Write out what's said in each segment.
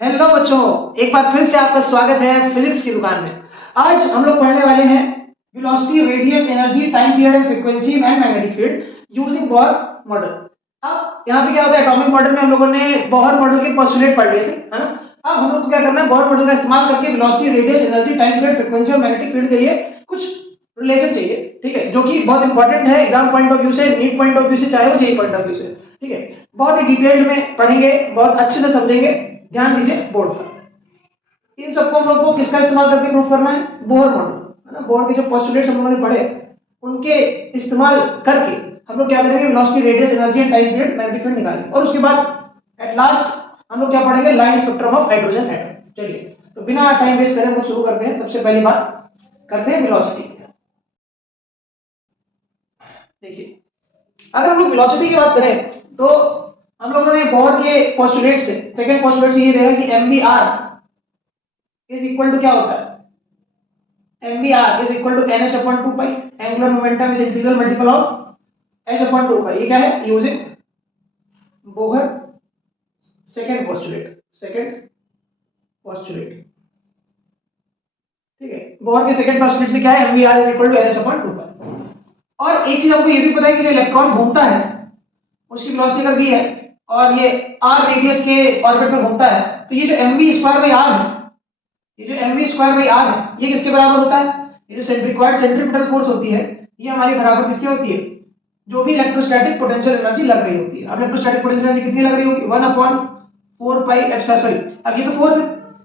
Hello बच्चों, एक बार फिर से आपका स्वागत है फिजिक्स की दुकान में। आज हम लोग पढ़ने वाले हैं velocity, radius, energy, time period and frequency and magnetic field using Bohr model. अब यहाँ पे क्या होता है, एटॉमिक मॉडल में हम लोगों ने बोहर मॉडल के पोस्टुलेट पढ़ लिए थे, है ना। अब हम लोग को क्या करना है, बोहर मॉडल का इस्तेमाल करके velocity, radius, energy, time period, frequency और मैग्नेटिक फील्ड के लिए कुछ रिलेशन चाहिए, ठीक है, जो कि बहुत इंपॉर्टेंट है एग्जाम पॉइंट ऑफ व्यू से, नीट पॉइंट ऑफ व्यू से, चाहे वो जेई पॉइंट ऑफ व्यू से, ठीक है। बहुत ही डिटेल्ड में पढ़ेंगे, बहुत अच्छे से समझेंगे। ध्यान दीजिए बोर्ड पर। इन सबको हम लोग को किसका इस्तेमाल करके प्रूफ करना है, बोहर मॉडल, है ना। बोहर के जो पोस्टुलेट्स हम लोगों ने पढ़े उनके इस्तेमाल करके हम लोग क्या करेंगे, velocity, radius, energy and time period, magnetic field निकालेंगे। और उसके बाद एट लास्ट हम लोग क्या पढ़ेंगे, line spectrum of hydrogen atom. चलिए, तो बिना टाइम वेस्ट करे हम लोग शुरू करते हैं। सबसे पहली बात करते हैं वेलोसिटी। देखिए, अगर हम लोग वेलोसिटी की बात करें तो हम लोगों ने बोहर के पोस्टुलेट से सेकंड पोस्टुलेट से ये रहेगा कि M V R is equal to क्या होता है, mvr is equal to nh upon 2 pi, angular momentum is integral multiple of h upon 2 pi। ये क्या है, यूजिंग बोहर सेकंड पोस्टुलेट, ठीक है। बोहर के सेकंड पोस्टुलेट से क्या है, mvr is equal to nh upon 2 pi। और एक चीज आपको ये भी पता है कि जो इलेक्ट्रॉन घूमता है उसकी वेलोसिटी अगर v है और ये r रेडियस के ऑर्बिट में घूमता है, तो ये जो mv स्क्वायर बाई r है, ये जो mv स्क्वायर बाई r है, ये किसके बराबर होता है, ये जो रिक्वायर्ड सेंट्रीपिटल फोर्स होती है, ये हमारी बराबर किसकी होती है, जो भी इलेक्ट्रोस्टैटिक पोटेंशियल एनर्जी लग रही होती है। अब इलेक्ट्रोस्टैटिक पोटेंशियल एनर्जी कितनी लग रही होगी, 1/4 पाई एप्सिलॉन, सॉरी, अब ये तो फोर्स है।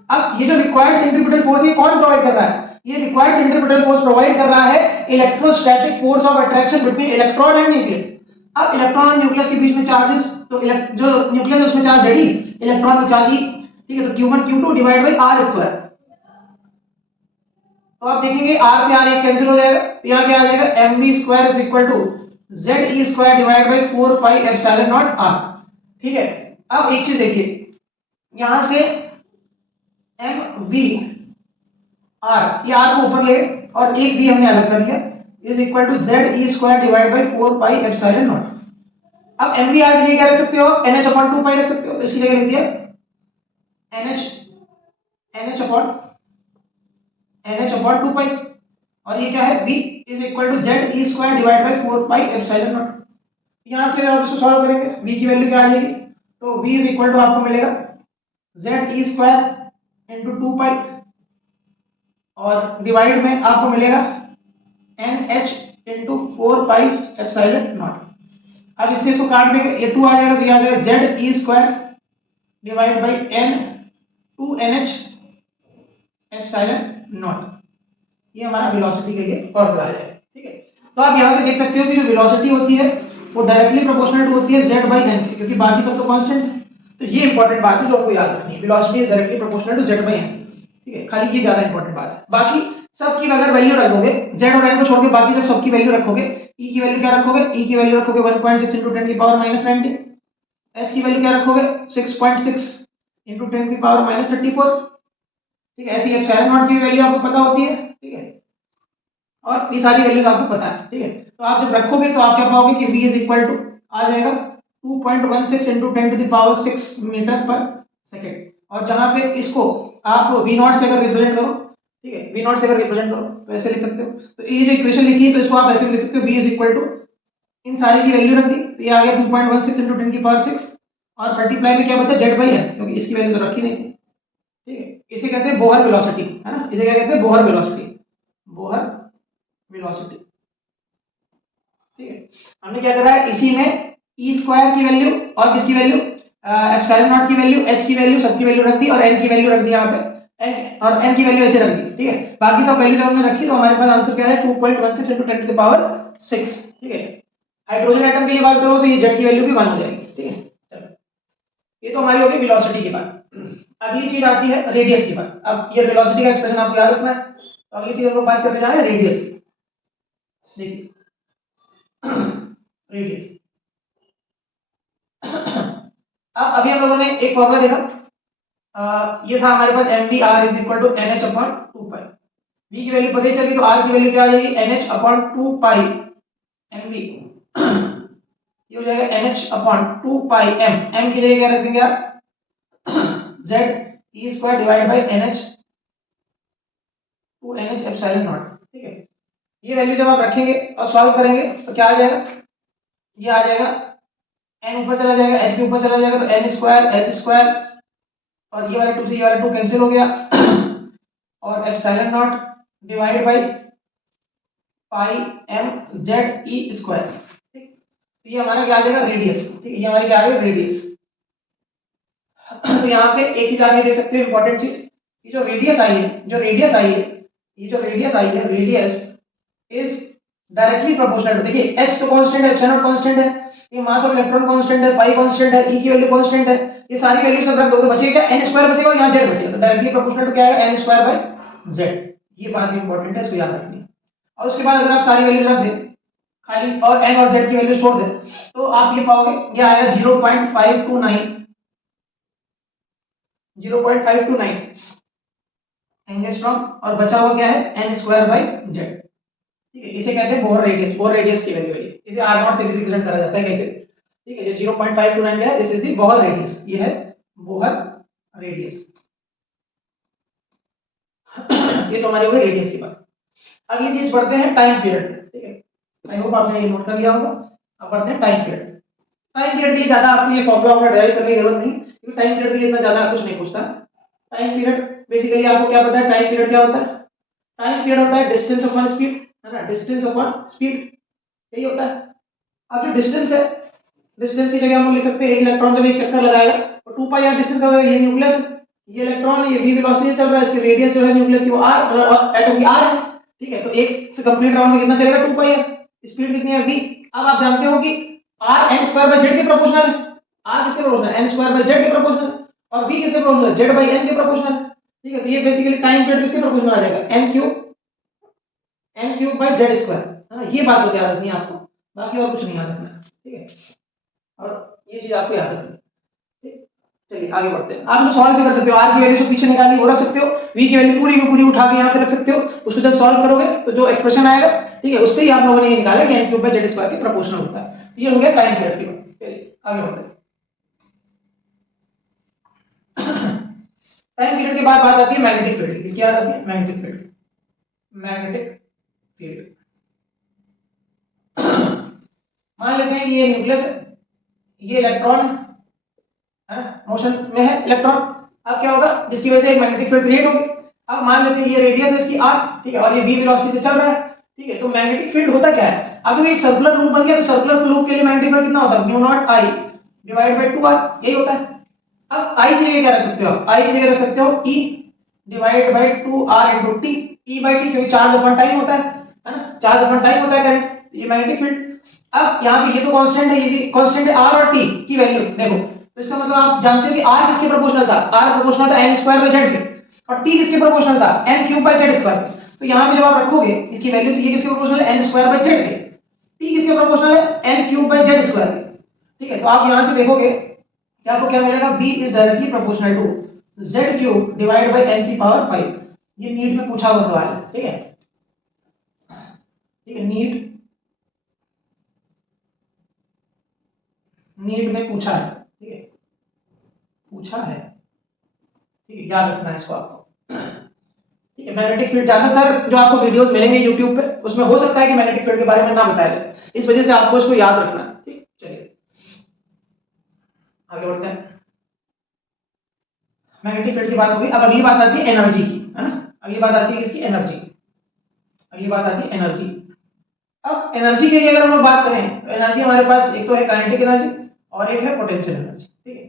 अब ये जो रिक्वायर्ड सेंट्रीपिटल फोर्स है कौन प्रोवाइड कर रहा है, ये रिक्वायर्ड सेंट्रीपिटल फोर्स प्रोवाइड कर रहा है electrostatic force of attraction between electron and nucleus. अब इलेक्ट्रॉन और न्यूक्लियस के बीच में चार्जेस, तो जो न्यूक्लियस है उसमें चार्ज जेडी, इलेक्ट्रॉन में चार्ज ई, ठीक है। तो q1 q2 divide by r square. तो आप देखेंगे r से r एक कैंसिल हो जाएगा, तो यहां क्या आ जाएगा, mv square is equal to ze square divide by 4 pi epsilon naught r, ठीक है। अब एक चीज देखिए, यहां से mv r, ये r को ऊपर ले और एक v हमने अलग कर दिया, is equal to ze square divide by 4 pi epsilon naught. अब mv r की जगह क्या रख सकते हो, nh अपॉन 2 पाई रख सकते हो, तो इसकी जगह लिख दिया nh अपॉन 2 पाई, और ये क्या है, v is equal to ze square divide by 4 pi epsilon naught. यहां से आप इसको सॉल्व करेंगे, v की वैल्यू क्या आ जाएगी, तो v इज इक्वल टू आपको मिलेगा ze स्क्वायर इनटू 2 पाई, और डिवाइड में आपको मिलेगा nh into 4 pi epsilon naught. अब इससे इसको काट देंगे, ये 2 आ जाएगा, तो ये आ जाएगा ze square divide by n 2nh epsilon not. ये हमारा वेलोसिटी के लिए फॉर्मूला है, ठीक है। तो आप यहां से देख सकते हो कि जो वेलोसिटी होती है वो डायरेक्टली प्रोपोर्शनल होती है z बाई n के, क्योंकि बाकी सब तो कांस्टेंट है। तो ये इंपॉर्टेंट बात है जो आपको याद रखनी है, velocity is directly proportional to z by n, ठीक है। खाली ये ज्यादा इंपॉर्टेंट बात है, बाकी सबकी अगर वैल्यू रखोगे, z और n को छोड़ के बाकी सब सबकी वैल्यू रखोगे। e की वैल्यू क्या रखोगे, e की वैल्यू रखोगे 1.6 into 10 की पावर -19, h की वैल्यू क्या रखोगे 6.6 into 10 की पावर -34, ठीक है। ऐसी एप्सिलॉन नॉट की वैल्यू आपको पता होती है, ठीक है, और ये सारी वैल्यूज आपको पता है, ठीक है। तो आप जब रखोगे तो आप क्या पाओगे कि v इज इक्वल टू आ जाएगा 2.16 into 10 to the power 6 metre पर सेकेंड। और जहां पे इसको आप v नॉट से अगर रिप्रेजेंट करो, ठीक है, v नॉट से अगर रिप्रेजेंट करो तो ऐसे लिख सकते हो। तो ये जो इक्वेशन लिखी है तो इसको आप ऐसे भी लिख सकते हो, v इज इक्वल टू, इन सारी की वैल्यू रख दी तो ये आ गया 2.16 into 10 की पावर 6, और मल्टीप्लाई में क्या बचा z बाई n, क्योंकि इसकी वैल्यू तो रखी नहीं थी, ठीक है। इसे कहते हैं बोहर वेलोसिटी, है ना, इसे क्या कहते हैं, बोहर वेलोसिटी, बोहर वेलोसिटी, ठीक है। हमने क्या करा है, इसी में e स्क्वायर की वैल्यू और किसकी वैल्यू, एप्सिलॉन नॉट की वैल्यू, h की वैल्यू, सबकी वैल्यू रख दी, और n की वैल्यू रख दी यहाँ पे, n और n की वैल्यू ऐसे रख दी, ठीक है। बाकी सब वैल्यू जब हमने रखी तो हमारे पास आंसर क्या है 2.16 into 10 to the power 6, ठीक है। हाइड्रोजन एटम के लिए बात करो तो ये z की वैल्यू भी 1 हो जाएगी, ठीक है। चलो, ये तो हमारी हो गई वेलोसिटी की बात। अगली चीज आती है रेडियस की बात। अब ये वेलोसिटी का एक्सप्रेशन आपको याद रखना है, तो अगली चीज हम लोग बात करने जा रहे हैं रेडियस। देखिए रेडियस, अब अभी हम लोगों ने एक फॉर्मूला देखा, ये था हमारे पास mvr is equal to nh upon 2 pi. v की वैल्यू पता ही चली, तो r की वैल्यू क्या आ जाएगी, nh अपॉन 2 पाई mv, ये हो जाएगा nh upon 2 pi m, m की जगह क्या रख देंगे आप z E square divide by NH two NH epsilon naught. ठीक है, ये वैल्यू जब आप रखेंगे और सॉल्व करेंगे तो क्या आ जाएगा, ये आ जाएगा n ऊपर चला जाएगा, h भी ऊपर चला जाएगा, तो n स्क्वायर h स्क्वायर और ये वाला 2 से ये वाला 2 कैंसिल हो गया और epsilon not divide by pi m z e square. ठीक, तो ये हमारा क्या आ जाएगा, रेडियस। ठीक है, ये हमारी क्या आ जाएगा, रेडियस। तो यहाँ पे एक चीज आप ये देख सकते हो, इंपॉर्टेंट चीज, ये जो रेडियस आई है, जो रेडियस आई है, ये जो रेडियस आई है, रेडियस इज डायरेक्टली प्रोपोर्शनल। देखिए h तो कांस्टेंट है, एप्सिलॉन कांस्टेंट है, ये मास ऑफ इलेक्ट्रॉन कांस्टेंट है, पाई कांस्टेंट है, e की वैल्यू कांस्टेंट है, ये सारी वैल्यू सब रख दो तो बचेगा क्या, n स्क्वायर बचेगा और यहाँ z बचेगा, तो डायरेक्टली प्रोपोर्शनल टू क्या आएगा, n स्क्वायर बाय z। ये बात भी इंपॉर्टेंट है, इसको याद रखनी है। और उसके बाद अगर आप सारी वैल्यू रख दें खाली और n और z की वैल्यू छोड़ दें तो आप ये पाओगे, ये आएगा 0.529 एंगस्ट्रॉम और बचा हुआ क्या है, n स्क्वायर बाय z। ठीक है, इसे कहते हैं बोहर रेडियस। बोहर रेडियस की वैल्यू है, इसे r0 से रिप्रेजेंट करा जाता है कैसे। ठीक है, जो 0.529 क्या है, this is the Bohr radius, ये है बोहर रेडियस। ये तो हमारी हो गई रेडियस की बात। अगली चीज बढ़ते हैं टाइम पीरियड। ठीक है, आई होप आपने ये नोट कर लिया होगा। अब बढ़ते हैं टाइम पीरियड। टाइम पीरियड के लिए ज्यादा आपको ये फॉर्मूला वगैरह डिराइव करने की जरूरत नहीं, क्योंकि टाइम पीरियड के लिए इतना ज्यादा कुछ नहीं पूछता। टाइम पीरियड बेसिकली आपको क्या पता है, टाइम पीरियड क्या होता है, टाइम पीरियड होता है डिस्टेंस अपॉन स्पीड, है ना, डिस्टेंस अपॉन स्पीड, यही होता है। अब जो डिस्टेंस है, डिस्टेंस की जगह हम लोग लिख सकते हैं एक इलेक्ट्रॉन जब एक चक्कर लगाएगा तो 2 पाई r डिस्टेंस होगा, ये न्यूक्लियस है, ये इलेक्ट्रॉन है, ये v वेलोसिटी चल रहा है, इसकी रेडियस जो है न्यूक्लियस की वो r और एटम की r है। ठीक है, तो एक से कंप्लीट राउंड में कितना चलेगा, 2 पाई r, स्पीड कितनी है v। अब आप जानते हो कि r n square by z के प्रोपोर्शनल है, r किसके प्रोपोर्शनल है, n स्क्वायर बाय z के प्रोपोर्शनल है, और v किसके प्रोपोर्शनल है, z बाय n के प्रोपोर्शनल है। ठीक है, तो ये बेसिकली टाइम पीरियड किसके प्रोपोर्शनल आ जाएगा, n cube by z square, है ना। ये बात बस याद रखनी है आपको, बाकी और कुछ नहीं याद रखना है। ठीक है, और ये चीज आपको याद रखनी है। चलिए आगे बढ़ते हैं। आप लोग सॉल्व भी कर सकते हो, r की वैल्यू जो पीछे निकाली वो रख सकते हो, v की वैल्यू पूरी की पूरी उठा के यहाँ पे रख सकते हो, उसको जब सॉल्व करोगे तो जो एक्सप्रेशन आएगा, ठीक है, उससे ही आप लोगों ने ये निकाला कि n cube by z square के प्रोपोर्शनल होता है। ये हो गया टाइम पीरियड की बात। चलिए आगे बढ़ते हैं। टाइम पीरियड के बाद बात आती है मैग्नेटिक फील्ड। किसकी बात आती है, मैग्नेटिक फील्ड। मैग्नेटिक फील्ड मान लेते हैं कि ये न्यूक्लियस है, ये इलेक्ट्रॉन है, मोशन में है इलेक्ट्रॉन। अब क्या होगा, जिसकी वजह से एक मैग्नेटिक फील्ड क्रिएट होगी। अब मान लेते हैं ये रेडियस है इसकी r, ठीक है, और ये v वेलोसिटी से चल रहा है। ठीक है, तो मैग्नेटिक फील्ड होता क्या है, अब जब एक सर्कुलर लूप बन गया तो सर्कुलर लूप के लिए मैग्नेटिक फील्ड कितना होता है, mu naught I divide by 2r, यही होता है। अब I की जगह क्या रख सकते हो, I की जगह रख सकते हो E divide by 2r into t, E by t, क्योंकि चार्ज अपॉन टाइम होता है ना, चार्ज अपॉन टाइम होता है करंट, ये मैग्नेटिक फील्ड। अब यहाँ पे ये तो कांस्टेंट है, ये भी कांस्टेंट है, r और t की वैल्यू देखो, तो इसका मतलब आप जानते हो कि r किसके प्रोपोर्शनल था, r प्रोपोर्शनल था n स्क्वायर बाय z के, और t किसके प्रोपोर्शनल था, n cube by z square. तो यहाँ पे जब आप रखोगे इसकी वैल्यू, तो ये किसके प्रोपोर्शनल है, n स्क्वायर बाय z के, t किसके प्रोपोर्शनल है, n cube by z square. ठीक है, तो आप यहाँ से देखोगे कि आपको क्या मिलेगा, b is directly proportional to z cube divide by n की पावर 5। ये नीट में पूछा हुआ सवाल है। ठीक है, ठीक है, नीट में पूछा है। ठीक है, पूछा है, ठीक है, याद रखना है इसको आपको। ठीक है, मैग्नेटिक फील्ड ज्यादातर जो आपको वीडियोस मिलेंगे YouTube पे, उसमें हो सकता है कि मैग्नेटिक फील्ड के बारे में ना बताया जाए, इस वजह से आपको इसको याद रखना है। ठीक, चलिए आगे बढ़ते हैं। मैग्नेटिक फील्ड की बात हो गई, अब अगली बात आती है एनर्जी की, है ना। अगली बात आती है किसकी, एनर्जी। अगली बात आती है एनर्जी। अब एनर्जी के लिए अगर हम लोग बात करें तो एनर्जी हमारे पास एक तो है काइनेटिक एनर्जी और एक है पोटेंशियल एनर्जी। ठीक है,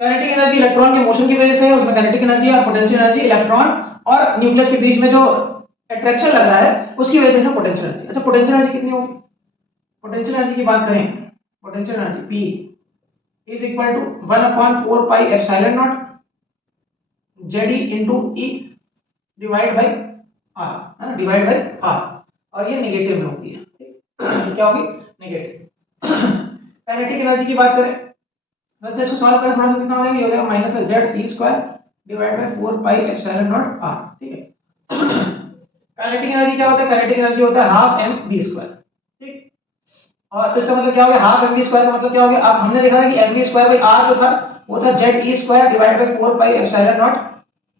काइनेटिक एनर्जी इलेक्ट्रॉन के मोशन की वजह से है, उसमें काइनेटिक एनर्जी, और पोटेंशियल एनर्जी इलेक्ट्रॉन और न्यूक्लियस के बीच में जो अट्रैक्शन लग रहा है उसकी वजह से पोटेंशियल एनर्जी। अच्छा, पोटेंशियल एनर्जी कितनी होगी, पोटेंशियल एनर्जी की बात करें, potential energy P is equal to 1/4 pi epsilon naught Ze into E divide by R, है ना, डिवाइड बाय R, और ये नेगेटिव में होती है। क्या होगी, नेगेटिव। काइनेटिक एनर्जी की बात करें, बस इसको सॉल्व करें थोड़ा सा, कितना हो जाएगा, ये हो जाएगा minus z e square divide by 4 pi epsilon naught r। ठीक है, काइनेटिक एनर्जी क्या होता है, काइनेटिक एनर्जी होता है हाफ m v स्क्वायर। ठीक, और तो इसका मतलब क्या हो गया, हाफ m v स्क्वायर का मतलब क्या हो गया, अब हमने देखा था कि m v square by r जो था वो था Z² divide by 4 pi epsilon naught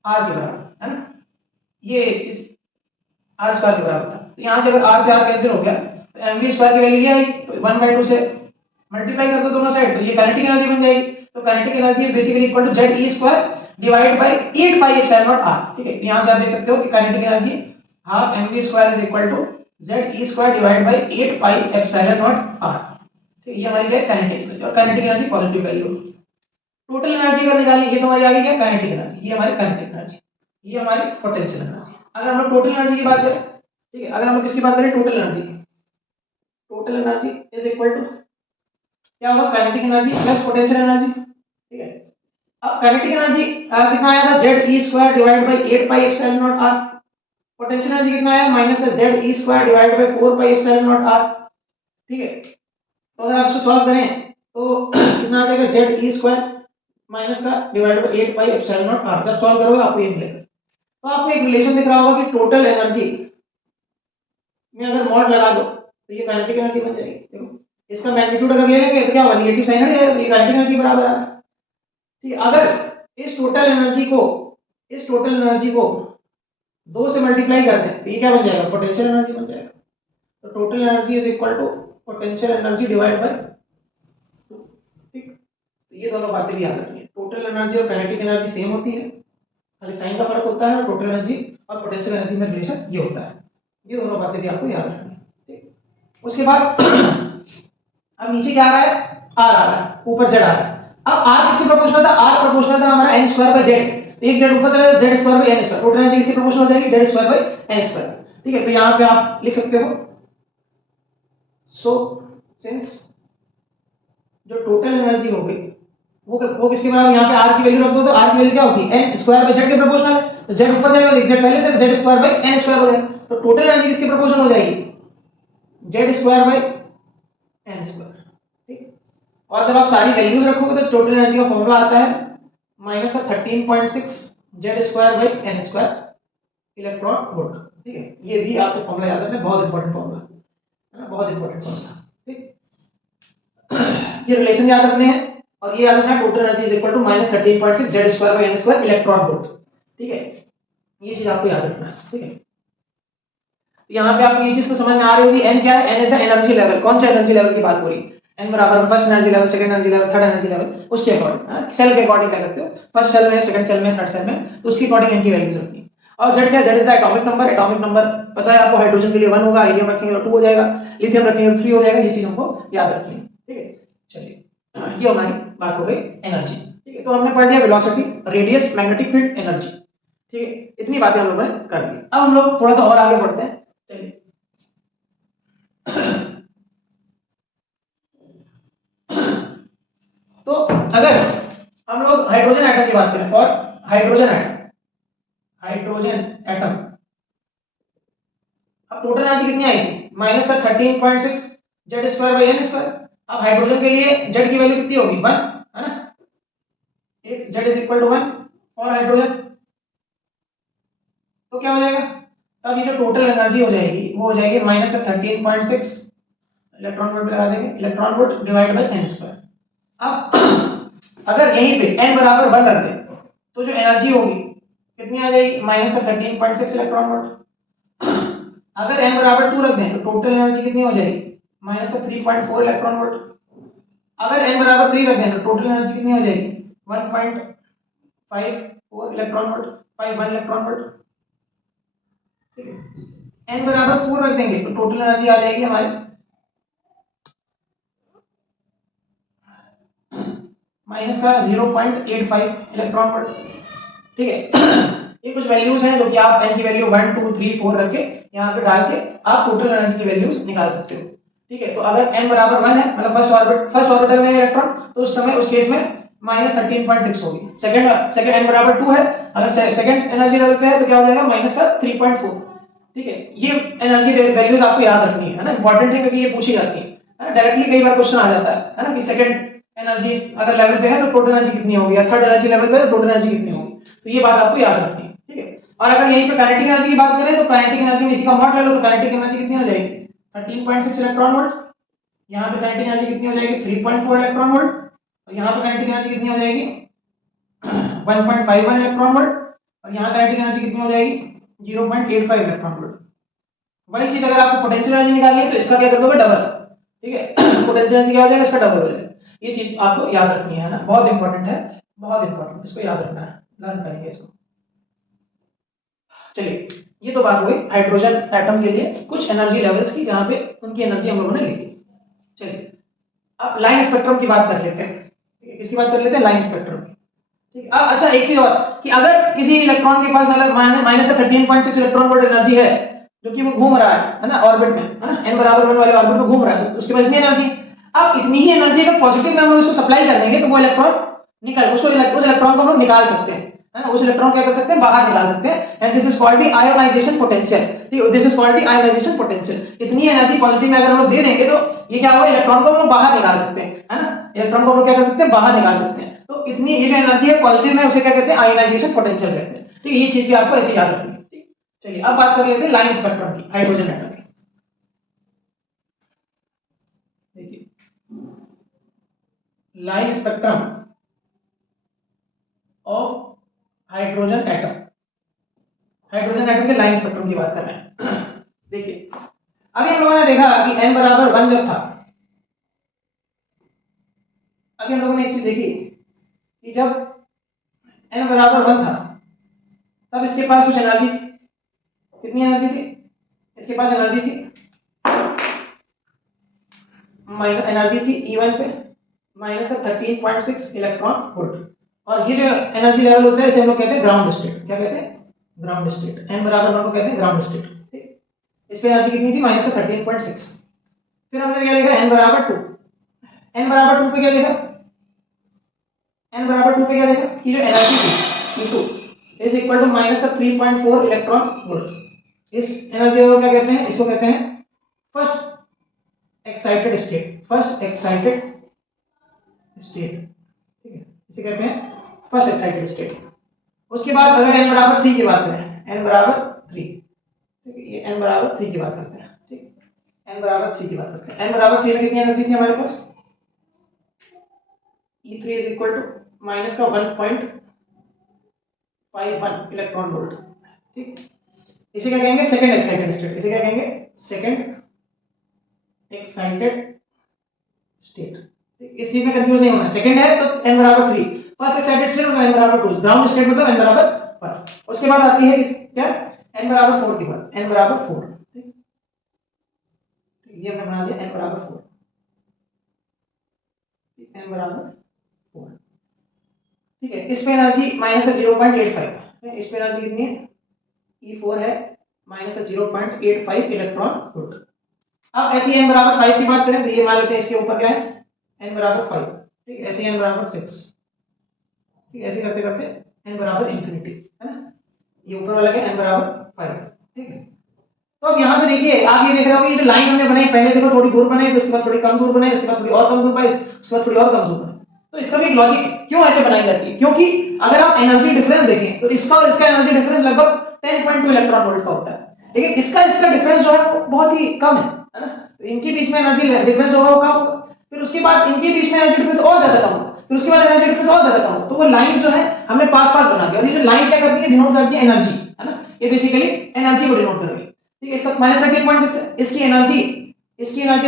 R के बराबर, है ना, ये इस R स्क्वायर के बराबर था। तो यहाँ से अगर R से R कैंसिल हो गया तो mv स्क्वायर की वैल्यू ये आई, तो 1/2 से मल्टीप्लाई कर दो दोनों साइड, तो ये काइनेटिक एनर्जी बन जाएगी। तो kinetic energy is basically equal to ZE² divide by 8 pi epsilon naught R, ठीक है। तो यहाँ से आप देख सकते हो कि kinetic energy half mv² is equal to ZE² divide by 8 pi epsilon naught R, ठीक है। ये हमारी क्या काइनेटिक एनर्जी, और kinetic energy positive value. Total energy अगर निकालेंगे, ये तो हमारी आ गई क्या काइनेटिक एनर्जी, ये हमारी काइनेटिक एनर्जी, ये हमारी पोटेंशियल एनर्जी। अगर हम लोग टोटल एनर्जी की बात करें, ठीक है, अगर हम लोग किसकी बात करें, total energy, total energy is equal to क्या होगा, kinetic energy plus potential energy, ठीक है। अब काइनेटिक एनर्जी कितना आया था, ZE² divide by 8 pi epsilon naught R। Potential energy कितना आया, minus ZE² divide by 4 pi epsilon naught R, ठीक है। तो अगर आप इसको सॉल्व करें तो कितना आ जाएगा, ZE² माइनस का divide by 8 pi epsilon naught R। जब सॉल्व करोगे आपको ये मिलेगा। तो आपको एक रिलेशन दिख रहा होगा कि टोटल एनर्जी में अगर मॉड लगा दो तो ये काइनेटिक एनर्जी बन जाएगी। देखो इसका मैग्नीट्यूड अगर ले लेंगे तो क्या होगा, नेगेटिव साइन हट जाएगा, तो ये काइनेटिक एनर्जी बराबर आ रहा है, ठीक है। अगर इस टोटल एनर्जी को 2 से मल्टीप्लाई कर दें तो ये क्या बन जाएगा, पोटेंशियल एनर्जी बन जाएगा। तो total energy is equal to potential energy divide by 2, ठीक। तो ये दोनों बातें भी याद रखनी है, टोटल एनर्जी और काइनेटिक एनर्जी सेम होती है, खाली साइन का फर्क होता है, और टोटल एनर्जी और पोटेंशियल एनर्जी में रिलेशन ये होता है। ये दोनों बातें भी आपको याद रखनी है, ठीक। उसके बाद अब नीचे क्या आ रहा है, R आ रहा है, ऊपर Z आ रहा है। अब R किसके प्रोपोर्शनल था, R प्रोपोर्शनल था हमारा n² बाय Z। एक Z ऊपर चला जाए, Z² by n², total energy किसके प्रोपोर्शनल हो जाएगी, Z² बाय n², ठीक है। तो यहाँ पे आप लिख सकते हो, सो सिंस जो टोटल एनर्जी हो गई वो किसके बराबर, यहाँ पे R की वैल्यू रख दो, तो R की वैल्यू क्या होती है, n² बाय Z के प्रोपोर्शनल है, तो Z ऊपर जाएगा, Z पहले से Z² बाय n² हो जाएगा। तो टोटल एनर्जी किसके प्रोपोर्शनल हो जाएगी, Z² बाय n², ठीक। और जब आप सारी वैल्यूज रखोगे तो टोटल एनर्जी का फॉर्मूला आता है माइनस का 13.6 Z² by n² electron volt, ठीक है। ये भी आपको फॉर्मूला याद रखना है, बहुत इंपॉर्टेंट फॉर्मूला है ना, बहुत इंपॉर्टेंट फॉर्मूला, ठीक। ये रिलेशन याद रखने हैं, और ये याद रखना है total energy is equal to minus 13.6 Z² by n² electron volt, ठीक है। ये चीज आपको याद रखना है, ठीक है। यहाँ पे आपको ये चीज तो समझ में आ रही होगी, n क्या है, n is the energy level. कौन सा एनर्जी लेवल की बात हो रही है, n बराबर first energy level, second energy level, third energy level, उसके अकॉर्डिंग, सेल के अकॉर्डिंग कह सकते हो, फर्स्ट सेल में, सेकंड सेल में, थर्ड सेल में, तो उसके अकॉर्डिंग n की वैल्यूज रखनी है। और Z क्या, Z is the atomic number. Atomic number पता है आपको, हाइड्रोजन के लिए 1 होगा, हीलियम रखेंगे तो 2 हो जाएगा, लिथियम रखेंगे तो 3 हो जाएगा। ये चीज हमको याद रखनी है, ठीक है। चलिए ये हमारी बात हो गई एनर्जी, ठीक है। तो हमने पढ़ लिया velocity, radius, magnetic field, energy, ठीक है। इतनी बातें हम लोगों ने कर ली। अब हम लोग थोड़ा सा और आगे बढ़ते हैं, चलिए। तो अगर हम लोग हाइड्रोजन एटम की बात करें, फॉर हाइड्रोजन एटम, अब टोटल एनर्जी कितनी आएगी, माइनस का 13.6 Z² बाय n²। अब हाइड्रोजन के लिए Z की वैल्यू कितनी होगी, 1, है ना, if Z is equal to 1 for hydrogen, तो क्या हो जाएगा, तब ये जो टोटल एनर्जी हो जाएगी वो हो जाएगी माइनस का 13.6, इलेक्ट्रॉन वोल्ट लगा देंगे, electron volt divide by n²। अब अगर यहीं पे n बराबर 1 रख दें तो जो एनर्जी होगी कितनी आ जाएगी, माइनस का 13.6 इलेक्ट्रॉन वोल्ट। अगर n बराबर 2 रख दें तो टोटल एनर्जी कितनी हो जाएगी, माइनस का 3.4 इलेक्ट्रॉन वोल्ट। अगर n बराबर 3 रख दें तो टोटल एनर्जी कितनी हो जाएगी, 1.54 इलेक्ट्रॉन वोल्ट, 51 इलेक्ट्रॉन वोल्ट, ठीक है। n बराबर 4 रख देंगे तो टोटल एनर्जी आ जाएगी हमारी माइनस का 0.85 इलेक्ट्रॉन वोल्ट, ठीक है। ये कुछ वैल्यूज हैं जो कि आप n की वैल्यू 1 2 3 4 रख के यहाँ पे डाल के आप टोटल एनर्जी की वैल्यूज निकाल सकते हो, ठीक है। तो अगर n बराबर 1 है, मतलब फर्स्ट ऑर्बिटल में इलेक्ट्रॉन, तो उस समय उस केस में माइनस 13.6 होगी। सेकंड n बराबर 2 है, अगर सेकंड एनर्जी लेवल पे है तो क्या हो जाएगा, माइनस का 3.4, ठीक है। ये एनर्जी वैल्यूज आपको याद रखनी है ना, इंपॉर्टेंट है क्योंकि ये पूछी जाती है ना, डायरेक्टली कई बार क्वेश्चन आ जाता है ना, कि सेकंड एनर्जी अगर लेवल पे है तो टोटल एनर्जी कितनी होगी, या थर्ड एनर्जी लेवल पे है तो टोटल एनर्जी कितनी होगी, तो ये बात आपको याद रखनी है, ठीक है। और अगर यहीं पे काइनेटिक एनर्जी की बात करें तो काइनेटिक एनर्जी में इसी का मॉड ले लो, तो काइनेटिक एनर्जी कितनी हो जाएगी, 13.6 इलेक्ट्रॉन वोल्ट। यहाँ पे काइनेटिक एनर्जी कितनी हो जाएगी, 3.4 इलेक्ट्रॉन वोल्ट। और यहाँ पे काइनेटिक एनर्जी कितनी हो जाएगी 1.51 इलेक्ट्रॉन वोल्ट, और यहाँ काइनेटिक एनर्जी कितनी हो जाएगी 0.85 इलेक्ट्रॉन वोल्ट। वही चीज अगर आपको पोटेंशियल एनर्जी निकालनी है तो इसका क्या कर दोगे डबल, ठीक है। पोटेंशियल एनर्जी क्या हो जाएगा, इसका डबल हो जाएगा। ये चीज आपको याद रखनी है ना, बहुत इंपॉर्टेंट है, बहुत इंपॉर्टेंट, इसको याद रखना है, लर्न करेंगे इसको। चलिए ये तो बात हुई हाइड्रोजन एटम के लिए कुछ एनर्जी लेवल्स की, जहां पे उनकी एनर्जी हम लोगों ने लिखी। चलिए अब लाइन स्पेक्ट्रम की बात कर लेते हैं, इसकी बात कर लेते हैं लाइन स्पेक्ट्रम की, ठीक है। अच्छा एक चीज और कि अगर किसी इलेक्ट्रॉन के पास मतलब माइनस 13.6 इलेक्ट्रॉन वोल्ट एनर्जी है, जो कि वो घूम रहा है ना ऑर्बिट में, है ना, n बराबर 1 वाले ऑर्बिट में घूम रहा है, तो उसके पास इतनी एनर्जी, अब इतनी ही एनर्जी का पॉजिटिव में हम लोग इसको सप्लाई कर देंगे तो वो इलेक्ट्रॉन उस इलेक्ट्रॉन को हम लोग निकाल सकते हैं, है ना, उस इलेक्ट्रॉन क्या कर सकते हैं, बाहर निकाल सकते हैं, and this is called the ionization potential, ठीक है, this is called the ionization potential. इतनी एनर्जी पॉजिटिव में अगर हम लोग दे देंगे तो ये क्या होगा, इलेक्ट्रॉन को हम लोग बाहर निकाल सकते हैं, है ना, इलेक्ट्रॉन को हम लोग क्या कर सकते हैं, बाहर निकाल सकते हैं। तो इतनी ये जो एनर्जी है पॉजिटिव में, उसे क्या कहते हैं, आयोनाइजेशन पोटेंशियल कहते हैं, ठीक है। ये चीज भी आपको ऐसे याद रखनी है, ठीक। चलिए अब बात कर लेते हैं लाइन स्पेक्ट्रम की, हाइड्रोजन एटम की। देखिए line spectrum of hydrogen atom, hydrogen atom के लाइन स्पेक्ट्रम की बात कर रहे हैं। देखिए अभी हम लोगों ने देखा कि n बराबर 1 जब था, अभी हम लोगों ने एक चीज देखी कि जब n बराबर 1 था तब इसके पास कुछ एनर्जी थी, कितनी एनर्जी थी, इसके पास एनर्जी थी एनर्जी थी E1 पे माइनस 13.6 इलेक्ट्रॉन वोल्ट, और ये जो एनर्जी लेवल होता है इसे हम लोग कहते हैं ग्राउंड स्टेट, क्या कहते हैं, ग्राउंड स्टेट। n बराबर 1 को कहते हैं ग्राउंड स्टेट, ठीक। इस पे एनर्जी कितनी थी, माइनस 13.6। फिर हमने क्या देखा, n बराबर 2, n बराबर 2 पे क्या देखा, n बराबर 2 पे क्या देखा कि जो एनर्जी थी E2 is equal to minus 3.4 electron volt. इस एनर्जी को क्या कहते हैं, इसको कहते हैं first excited state, first excited state, ठीक है, इसे कहते हैं फर्स्ट एक्साइटेड स्टेट। उसके बाद अगर n बराबर 3 की बात करें, n बराबर 3, ठीक है, ये n बराबर 3 की बात करते हैं, ठीक, n बराबर 3 की बात करते हैं। n बराबर 3 में कितनी एनर्जी थी हमारे पास, E3 is equal to minus का 1.51 इलेक्ट्रॉन वोल्ट, ठीक। इसे क्या कहेंगे, सेकंड एक्साइटेड स्टेट, इसे क्या कहेंगे, सेकंड एक्साइटेड स्टेट, ठीक। इस चीज में कंफ्यूज नहीं होना, सेकंड है तो n बराबर 3, फर्स्ट एक्साइटेड स्टेट मतलब n बराबर 2, ग्राउंड स्टेट मतलब n बराबर 1। उसके बाद आती है क्या, n बराबर 4 के बाद, n बराबर 4, ठीक, ये हमने बना दिया n बराबर 4, n बराबर 4, ठीक है। इस पे एनर्जी माइनस 0.85, इस पे एनर्जी कितनी है, E4 है माइनस 0.85 इलेक्ट्रॉन वोल्ट। अब ऐसे n बराबर 5 की बात करें तो ये मान लेते हैं इसके ऊपर क्या है, n बराबर 5, ठीक, ऐसे n बराबर 6, ठीक, ऐसे करते करते n बराबर इंफिनिटी, है ना, ये ऊपर वाला क्या, n बराबर 5, ठीक है। तो अब यहाँ पे देखिए आप ये देख रहे हो ये जो लाइन हमने बनाई, पहले देखो थोड़ी दूर बनाई, तो उसके बाद थोड़ी कम दूर बनाई, उसके बाद थोड़ी और कम दूर बनाई, उसके बाद थोड़ी और कम दूर बनाई। तो इसका भी एक लॉजिक है क्यों ऐसे बनाई जाती है, क्योंकि अगर आप एनर्जी डिफरेंस देखें तो इसका और इसका एनर्जी डिफरेंस लगभग 10.2 इलेक्ट्रॉन वोल्ट का होता है, लेकिन इसका डिफरेंस जो है वो बहुत ही कम है ना, तो इनके बीच में एनर्जी डिफरेंस होगा वो कम होगा, फिर उसके बाद इनके बीच में एनर्जी डिफरेंस और ज्यादा कम होगा, फिर उसके बाद एनर्जी डिफरेंस और ज्यादा कम होगा। तो वो लाइन जो है हमने पास पास बना दिया, और ये जो लाइन क्या करती है, डिनोट करती है एनर्जी, है ना, ये बेसिकली एनर्जी को डिनोट कर रही है, ठीक है। इसका माइनस 13.6 इसकी एनर्जी और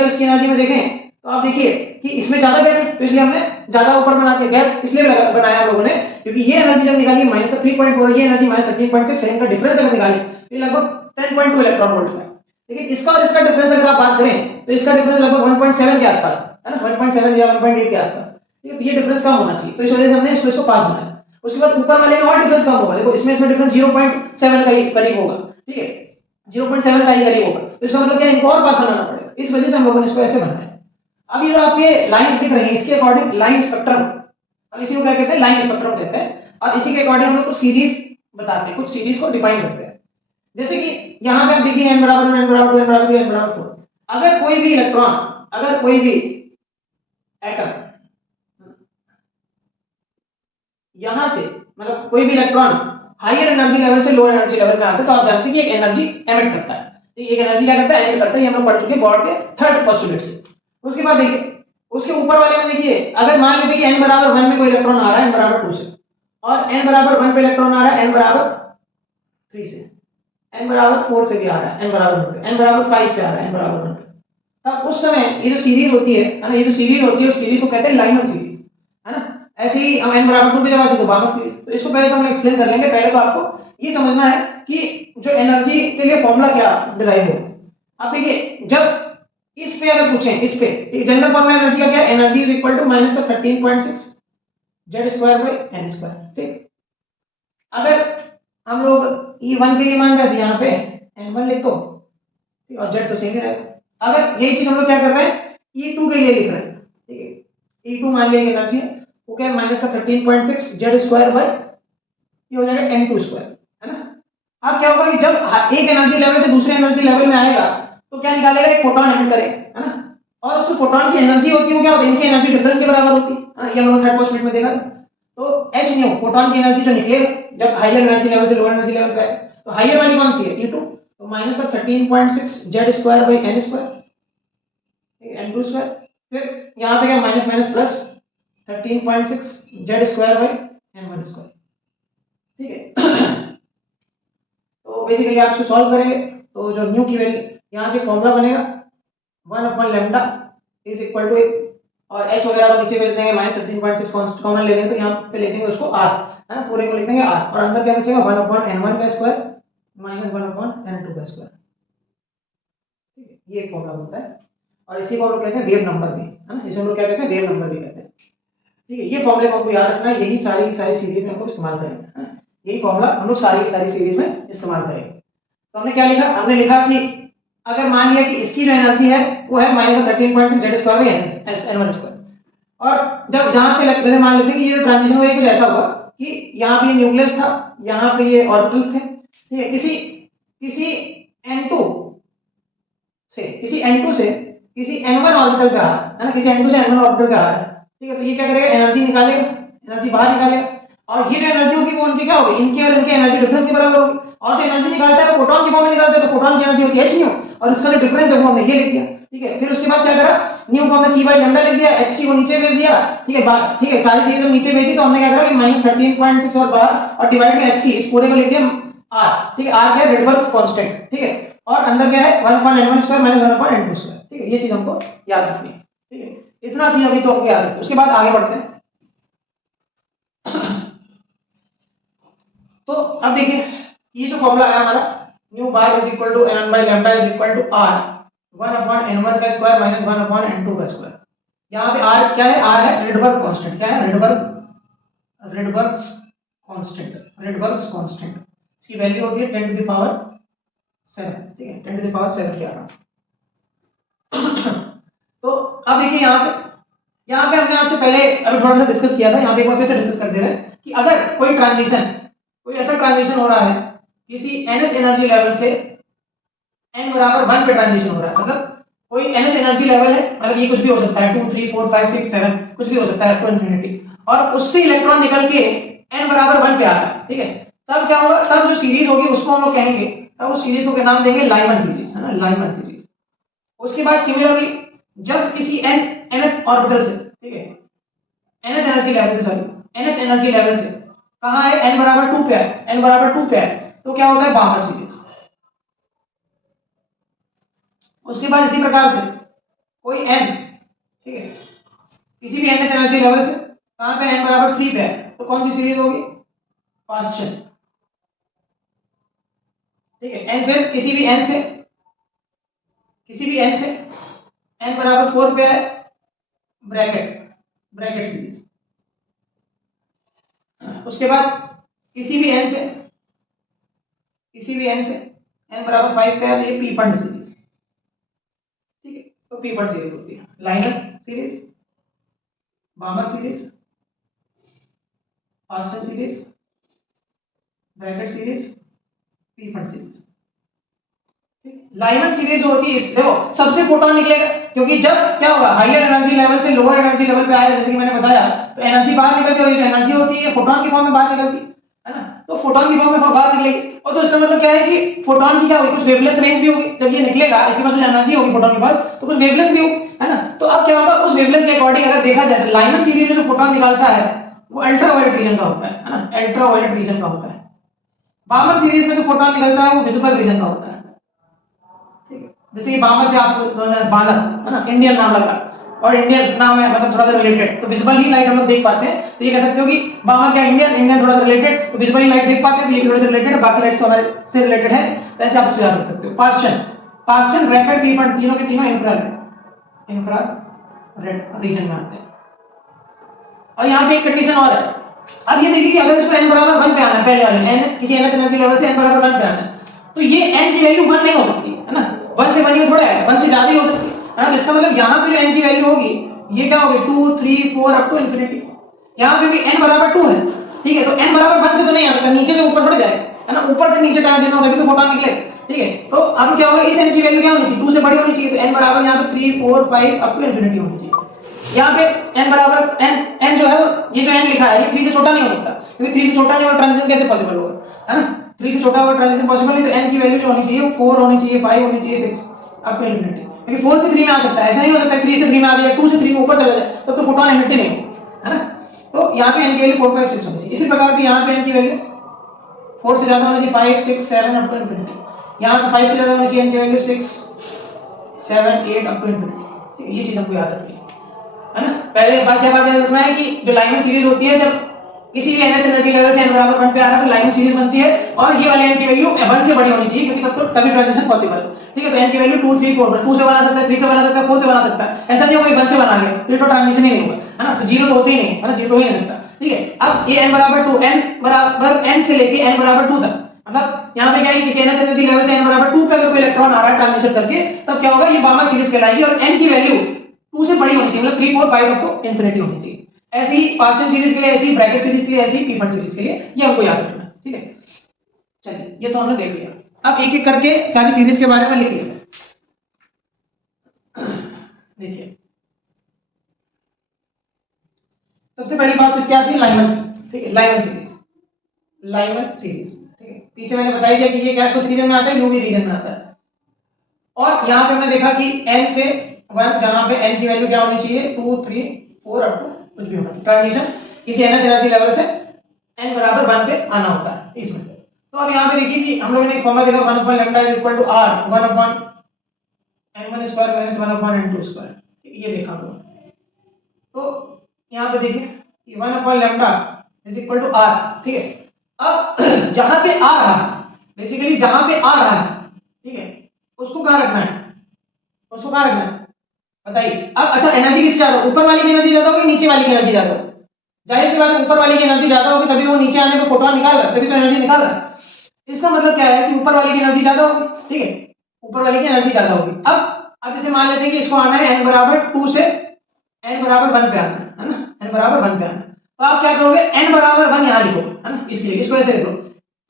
इसकी एनर्जी में देखें तो आप देखिए कि इसमें ज्यादा गैप है, तो इसलिए हमने ज्यादा ऊपर बना दिया, गैप इसलिए बनाया हम लोगों ने क्योंकि ये एनर्जी जब निकाली माइनस 3.4, ये एनर्जी माइनस 13.6 है, इनका डिफरेंस अगर निकालें तो ये लगभग 10.2 इलेक्ट्रॉन वोल्ट का है। लेकिन इसका और इसका डिफरेंस अगर आप बात करें तो इसका डिफरेंस लगभग 1.7 के आसपास है ना, 1.7 या 1.8 के आसपास, ठीक है। तो ये डिफरेंस कम होना चाहिए, तो इस वजह से हमने इसको पास बनाया। उसके बाद ऊपर वाले में और डिफरेंस कम होगा, देखो इसमें डिफरेंस 0.7 का ही करीब होगा, ठीक है, 0.7 का ही करीब होगा, तो इसका मतलब क्या, इनको और पास बनाना पड़ेगा, इस वजह से हम लोगों ने इसको ऐसे बनाया। अब ये जो आपके लाइंस दिख रही हैं इसके अकॉर्डिंग लाइन स्पेक्ट्रम, अब इसी को क्या कहते हैं, लाइन स्पेक्ट्रम कहते हैं, और इसी के अकॉर्डिंग हम लोग कुछ सीरीज बताते हैं, कुछ सीरीज को डिफाइन करते हैं। जैसे कि यहां पे आप देखिए n बराबर 1, n बराबर 2, n बराबर 3, n बराबर 4, अगर कोई भी इलेक्ट्रॉन, अगर कोई भी एटम यहां से मतलब कोई भी इलेक्ट्रॉन हायर एनर्जी लेवल से लोअर एनर्जी लेवल में आता है तो आप जानते हैं कि एक एनर्जी एमिट करता है, ठीक है, एक एनर्जी क्या करता है, एमिट करता है, ये हम लोग पढ़ चुके हैं बोर्ड के थर्ड पोस्टुलेट से। उसके बाद देखिए उसके ऊपर वाले में देखिए, अगर मान लीजिए कि n बराबर 1 में कोई इलेक्ट्रॉन आ रहा है n बराबर 2 से, और n बराबर 1 पे इलेक्ट्रॉन आ रहा है n बराबर 3 से, n बराबर 4 से भी आ रहा है n बराबर 1 पे, n बराबर 5 से आ रहा है n बराबर 1 पे, तब उस समय ये जो सीरीज होती है ना, ये जो सीरीज होती है उस सीरीज को कहते हैं लाइनर सीरीज, है ना। ऐसे ही हम n बराबर 2 पे जब आते तो बामर सीरीज। तो इसको पहले तो हम एक्सप्लेन कर लेंगे। पहले तो आपको ये समझना है कि जो एनर्जी के लिए फॉर्मूला क्या डिराइव हो। आप देखिए, जब इस पे अगर पूछें, इस पे जनरल फॉर्मूला एनर्जी का क्या है, energy is equal to -13.6 z² n²। ठीक, अगर हम लोग E1 के लिए मान रहे थे यहाँ पे n1 लिख दो, ठीक, और z तो सेम ही रहेगा। अगर यही चीज हम लोग क्या कर रहे हैं, E2 के लिए लिख रहे हैं, ठीक है, E2 मान लिया एनर्जी वो क्या है -13.6 z² ये हो जाएगा n2², है ना। अब क्या होगा कि जब एक एनर्जी लेवल से दूसरे एनर्जी लेवल में आएगा तो क्या निकालेगा, एक फोटोन एमिट करेगा, है ना। और उस फोटोन की एनर्जी होती है, क्या होती है, इनकी एनर्जी डिफरेंस के बराबर होती है। ये हम लोग थर्ड पोस्टमेंट में देखा। तो h न्यू फोटोन की एनर्जी जो निकलेगा जब हायर एनर्जी लेवल से लोअर एनर्जी लेवल पे आए, तो हायर वाली कौन सी है, E2, तो -13.6 z² n², n2²। फिर यहाँ पे क्या minus minus plus 13.6 z² n1², ठीक है। तो बेसिकली आप इसको सॉल्व करेंगे तो जो न्यू की वैल्यू यहाँ से फॉर्मूला बनेगा 1/λ इज इक्वल टू, और h वगैरह को नीचे भेज देंगे, -13.6 कॉमन ले लेंगे तो यहाँ पे लिख देंगे उसको r, है ना, पूरे को लिख देंगे r, और अंदर क्या बचेगा 1/n1² -1/n2²। ठीक है, ये एक फॉर्मूला होता है, और इसी को हम लोग कहते हैं वेव नंबर भी, है ना, इसे हम लोग क्या कहते हैं, वेव नंबर भी कहते हैं। ठीक है, ये फॉर्मूले को आपको याद रखना है, यही सारी सीरीज में हमको इस्तेमाल करेंगे, है ना, यही फॉर्मूला हम लोग सारी सीरीज में इस्तेमाल करेंगे। तो हमने क्या लिखा, हमने लिखा कि अगर मान लिया कि इसकी जो एनर्जी है वो है -13.6 z² n1², और जब जहां से जैसे मान लेते हैं कि ये ट्रांजिशन हुआ कुछ ऐसा हुआ कि यहाँ पे न्यूक्लियस था, यहाँ पे ये ऑर्बिटल्स थे, ठीक है, किसी n2 से किसी n1 ऑर्बिटल पे आ रहा है ना, किसी n2 से n1 ऑर्बिटल पे आ रहा है, ठीक है। तो ये क्या करेगा, एनर्जी निकालेगा, एनर्जी बाहर निकालेगा, और ये जो एनर्जी होगी वो उनकी क्या होगी, इनकी और इनकी एनर्जी डिफरेंस के बराबर होगी। और जो एनर्जी निकालता है वो फोटोन की फॉर्म में निकालता है, तो फोटोन की एनर्जी होती है h न्यू, और इसका जो डिफरेंस है वो हमने ये लिख दिया, ठीक है। फिर उसके बाद क्या करा, न्यू को हमने c/λ लिख दिया, hc को नीचे भेज दिया, ठीक है, ठीक है, सारी चीजें नीचे भेजी, तो हमने क्या करा कि -13.6 और बाहर और डिवाइड में hc, इस पूरे को लिख दिया r, ठीक है। r क्या है, रेडबर्ग कांस्टेंट, ठीक है, और अंदर क्या है 1/n1² -1/n2², ठीक है। ये चीज हमको याद रखनी है, ठीक है, इतना चीज अभी तो आपको याद रखना। उसके बाद आगे बढ़ते हैं। तो अब देखिए, ये जो फॉर्मूला है हमारा, nu bar is equal to n/λ is equal to r 1/n1² -1/n2²। यहाँ पे r क्या है, r है रेडबर्ग कांस्टेंट। क्या है, रेडबर्ग कांस्टेंट। इसकी वैल्यू होती है 10⁻⁷, ठीक है, 10⁻⁷ के आराम। तो अब देखिए यहाँ पे हमने आपसे पहले अभी थोड़ा सा डिस्कस किया था, यहाँ पे एक बार फिर से डिस्कस कर दे रहे हैं कि अगर कोई ऐसा ट्रांजिशन हो रहा है किसी nth एनर्जी लेवल से n बराबर 1 पे ट्रांजिशन हो रहा है, मतलब कोई nth एनर्जी लेवल है, मतलब ये कुछ भी हो सकता है 2 3 4 5 6 7 कुछ भी हो सकता है टू इंफिनिटी, और उससे इलेक्ट्रॉन निकल के n बराबर 1 पे आ रहा है, ठीक है। तब क्या होगा, तब जो सीरीज होगी उसको हम लोग कहेंगे, तब उस सीरीज को नाम देंगे लाइमन सीरीज, है ना, लाइमन सीरीज। उसके बाद सिमिलरली जब किसी nth ऑर्बिटल से, ठीक है, nth एनर्जी लेवल से कहां है, n बराबर 2 पे है, n बराबर 2 पे है, तो क्या होता है, बामर सीरीज। उसके बाद इसी प्रकार से कोई n, ठीक है, किसी भी nth एनर्जी लेवल से कहां पे, n बराबर 3 पे है, तो कौन सी सीरीज होगी, पास्चन, ठीक है। n फिर किसी भी n से n बराबर 4 पे है, ब्रैकेट सीरीज। उसके बाद किसी भी n से n बराबर 5 पे है, तो ये पी फंड सीरीज, ठीक है। तो पी फंड सीरीज होती है liner series, बामर series, Paschen series, Brackett series, P fund series. Lyman series होती है, देखो सबसे फोटोन निकलेगा, क्योंकि जब क्या होगा, हायर एनर्जी लेवल से लोअर एनर्जी लेवल पे आया, जैसे कि मैंने बताया, तो एनर्जी बाहर निकलती है, और ये जो एनर्जी होती है फोटोन की फॉर्म में बाहर निकलती है ना, तो फोटोन की फॉर्म में बाहर निकलेगी। और तो इसका मतलब क्या है कि फोटोन की क्या होगी, कुछ वेवलेंथ रेंज भी होगी, जब ये निकलेगा इसके पास जो एनर्जी होगी फोटोन के पास, तो कुछ वेवलेंथ भी होगी, है ना। तो अब क्या होगा, उस वेवलेंथ के अकॉर्डिंग अगर देखा जाए तो लाइमन सीरीज में जो फोटोन निकलता है वो अल्ट्रावायलेट रीजन का होता है ना, अल्ट्रावायलेट रीजन का होता है। बामर सीरीज में जो फोटोन निकलता है वो विजिबल रीजन का होता है, ठीक है। जैसे कि बामर से आपको बानर है ना, इंडियन नाम लग रहा है और इंडियन नाम है मतलब थोड़ा सा रिलेटेड, तो विजिबल ही लाइट हम लोग देख पाते हैं। तो ये कह सकते हो कि बामर क्या इंडियन, इंडियन थोड़ा सा रिलेटेड, तो विजिबल ही लाइट देख पाते हैं, तो ये भी थोड़ा सा रिलेटेड है, बाकी लाइट्स तो हमारे से रिलेटेड है। तो ऐसे आप उसको याद रख सकते हो। पास्चन, पास्चन, रैपिड, टीफन, तीनों के तीनों इंफ्रारेड रीजन में आते हैं। और यहाँ पे एक कंडीशन और है। अब ये देखिए कि अगर इसको n बराबर 1 पे आना है, पहले वाले n किसी nth एनर्जी लेवल से n बराबर 1 पे आना है, तो ये n की वैल्यू 1 नहीं हो सकती है ना, 1 से बनी हुई थोड़ा है, 1 से ज्यादा ही हो सकती है ना। इसका मतलब यहाँ पे जो n की वैल्यू होगी ये क्या होगी 2 3 4 अप टू इंफिनिटी। यहाँ पे भी n बराबर 2 है, ठीक है, तो n बराबर 1 से तो नहीं आ सकता, नीचे से ऊपर थोड़ा जाएगा है ना, ऊपर से नीचे ट्रांजिशन होगा तभी तो फोटोन निकले, ठीक है। तो अब क्या होगा, इस n की वैल्यू क्या होनी चाहिए, 2 से बड़ी होनी चाहिए, तो n बराबर यहाँ पे 3 4 5 अप टू इंफिनिटी होनी चाहिए। यहाँ पे n बराबर n जो है ये जो n लिखा है ये 3 से छोटा नहीं हो सकता, क्योंकि 3 से छोटा नहीं होगा ट्रांजिशन कैसे पॉसिबल होगा, है ना। 3 से छोटा होगा ट्रांजिशन पॉसिबल नहीं, तो n की वैल्यू जो होनी चाहिए वो 4 होनी चाहिए, 5 होनी चाहिए, 6 अप टू इंफिनिटी। क्योंकि 4 से 3 में आ सकता है, ऐसा नहीं हो सकता 3 से 3 में आ जाए, 2 से 3 में ऊपर चला जाए, तब तो फोटोन एमिट नहीं होगा, है ना। तो यहाँ पे n की वैल्यू 4 5 6 होनी चाहिए। इसी प्रकार से यहाँ पे n की वैल्यू 4 से ज्यादा होनी चाहिए, 5 6 7 अप टू इंफिनिटी। यहाँ पे 5 से ज्यादा होनी चाहिए n की वैल्यू 6 7 8 अप टू इंफिनिटी। ये चीज हमको याद रखनी है ना। पहले बात क्या बात याद रखना है कि जो लाइमन सीरीज होती है, जब किसी भी nth एनर्जी लेवल से n बराबर 1 पे आ रहा है तो लाइमन सीरीज बनती है, और ये वाली n की वैल्यू 1 से बड़ी होनी चाहिए, क्योंकि तब तो तभी ट्रांजिशन पॉसिबल है, ठीक है। तो n की वैल्यू 2 3 4, 2 से बना सकता है, 3 से बना सकता है, 4 से बना सकता है, ऐसा नहीं होगा 1 से बना लिया फिर तो ट्रांजिशन ही नहीं होगा, है ना। तो जीरो तो होते ही नहीं है ना, जीरो हो ही नहीं सकता, ठीक है। अब ये n बराबर 2, n बराबर n से लेके n बराबर 2 तक, मतलब यहाँ पे क्या है, किसी nth एनर्जी लेवल से n बराबर 2 पे अगर कोई इलेक्ट्रॉन आ रहा है ट्रांजिशन करके, तब क्या होगा, ये बामर सीरीज कहलाएगी, और n की वैल्यू 2 से बड़ी होनी चाहिए, मतलब 3 4 5 अप टू इंफिनिटी होनी चाहिए। ऐसे ही पार्शियल सीरीज के लिए, ऐसी ब्रैकेट सीरीज के लिए, ऐसी पीफन सीरीज के लिए, ये हमको याद रखना है, ठीक है। चलिए ये तो हमने देख लिया। अब एक एक करके सारी सीरीज के बारे में लिख लिया। देखिए सबसे पहली बात इसकी आती है लाइमन, ठीक है, लाइमन सीरीज, लाइमन सीरीज, ठीक है। पीछे मैंने बताई दिया कि ये क्या कुछ रीजन में आता है, यूवी रीजन में आता है। और यहाँ पे हमने देखा कि n से 1, जहां पे n की वैल्यू क्या होनी चाहिए 2 3 4 अप टू कुछ भी होना चाहिए, ट्रांजिशन किसी nth एनर्जी लेवल से n बराबर 1 पे आना होता है इसमें। तो अब यहाँ पे देखिए कि हम लोगों ने एक फॉर्मूला देखा 1 upon lambda is equal to r 1 upon n1 square minus 1 upon n2 square, ये देखा हम लोग। तो यहाँ पे देखिए कि 1 upon lambda is equal to r, ठीक है। अब जहां पे आ रहा है, बेसिकली जहां पे आ रहा है, ठीक है, उसको कहां रखना है, उसको कहां रखना है बताइए। अब अच्छा एनर्जी किससे ज्यादा, ऊपर वाली की एनर्जी ज्यादा होगी, नीचे वाली की एनर्जी ज्यादा होगी, जाहिर सी बात है ऊपर वाली की एनर्जी ज्यादा होगी, तभी वो नीचे आने पे फोटोन निकाल रहा है, तभी तो एनर्जी निकाल रहा है। इसका मतलब क्या है कि ऊपर वाली की एनर्जी ज्यादा होगी, ठीक है, ऊपर वाली की एनर्जी ज्यादा होगी। अब जैसे मान लेते हैं कि इसको आना है n बराबर 2 से n बराबर 1 पे आना है ना, n बराबर 1 पे आना है, तो आप क्या करोगे, n बराबर 1 यहां लिखो, है ना, इसलिए इसको ऐसे लिख लो,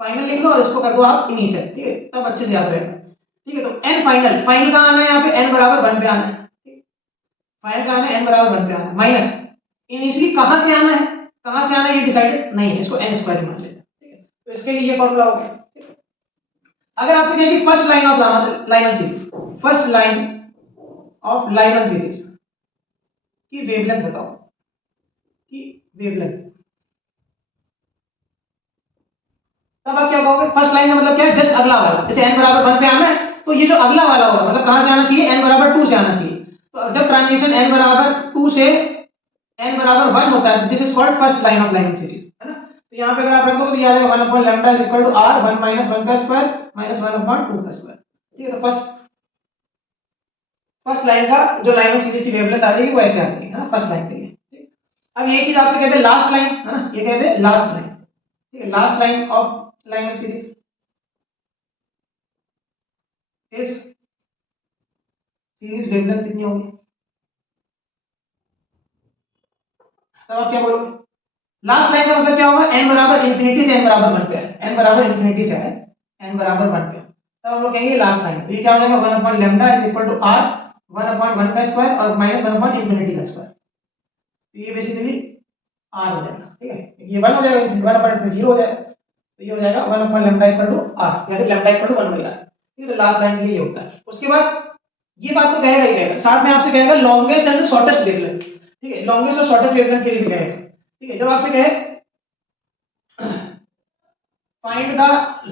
फाइनल लिख लो और इसको कर दो आप इनिशियल, ठीक है, तब अच्छे से याद रहेगा, ठीक है। तो n फाइनल, फाइनल कहां आना है, यहाँ पे n बराबर 1 पे आना है, फाइनल कहां है, n बराबर 1 पे आना है, माइनस इनिशियली कहां से आना है, कहां से आना है ये डिसाइडेड नहीं है, इसको n स्क्वायर मान लेते हैं, ठीक है। तो इसके लिए ये फार्मूला हो गया, ठीक है। अगर आपसे कहें कि first line of Lyman series, first line of Lyman series की वेवलेंथ बताओ, कि वेवलेंथ, तब आप क्या कहोगे, फर्स्ट लाइन का मतलब क्या है, जस्ट अगला वाला, जैसे n बराबर 1 पे आना है तो ये जो अगला वाला होगा, मतलब कहां से आना चाहिए, n बराबर 2 से आना चाहिए। तो जब ट्रांजिशन n बराबर 2 से n बराबर 1 होता है, this is called first line of Lyman series, है ना। तो यहाँ पे अगर आप रख दो तो ये आ जाएगा 1 upon lambda is equal to r 1 minus 1 का स्क्वायर minus 1 upon 2 का स्क्वायर, ठीक है। तो फर्स्ट लाइन का जो लाइमन सीरीज की वेवलेंथ आ जाएगी वो ऐसे आ जाएगी, है ना, फर्स्ट लाइन के लिए, ठीक। अब ये चीज आपसे कहते हैं लास्ट लाइन, है ना, ये कहते हैं लास्ट लाइन, ठीक है, last line of Lyman series इस सीरीज वेवलेंथ कितनी होगी, तब आप क्या बोलोगे, लास्ट लाइन का मतलब क्या होगा, n बराबर इंफिनिटी से n बराबर 1 पे है, n बराबर इंफिनिटी से है n बराबर 1 पे, तब हम लोग कहेंगे लास्ट लाइन। तो ये क्या हो जाएगा 1 upon lambda is equal to r 1 upon 1 का स्क्वायर और माइनस 1 upon इंफिनिटी का स्क्वायर, तो ये बेसिकली r हो जाएगा, ठीक है। ये 1 हो जाएगा, 1 upon 0 हो जाएगा, तो ये हो जाएगा 1 upon lambda equal to r या फिर lambda equal to 1 by r, ठीक है। तो लास्ट लाइन के लिए ये होता है। उसके बाद ये बात तो कहेगा ही कहेगा, साथ में आपसे कहेगा लॉन्गेस्ट एंड शॉर्टेस्ट वेवलेंथ, ठीक है, लॉन्गेस्ट और शॉर्टेस्ट वेवलेंथ के लिए भी कहेगा, ठीक है। जब आपसे कहे find the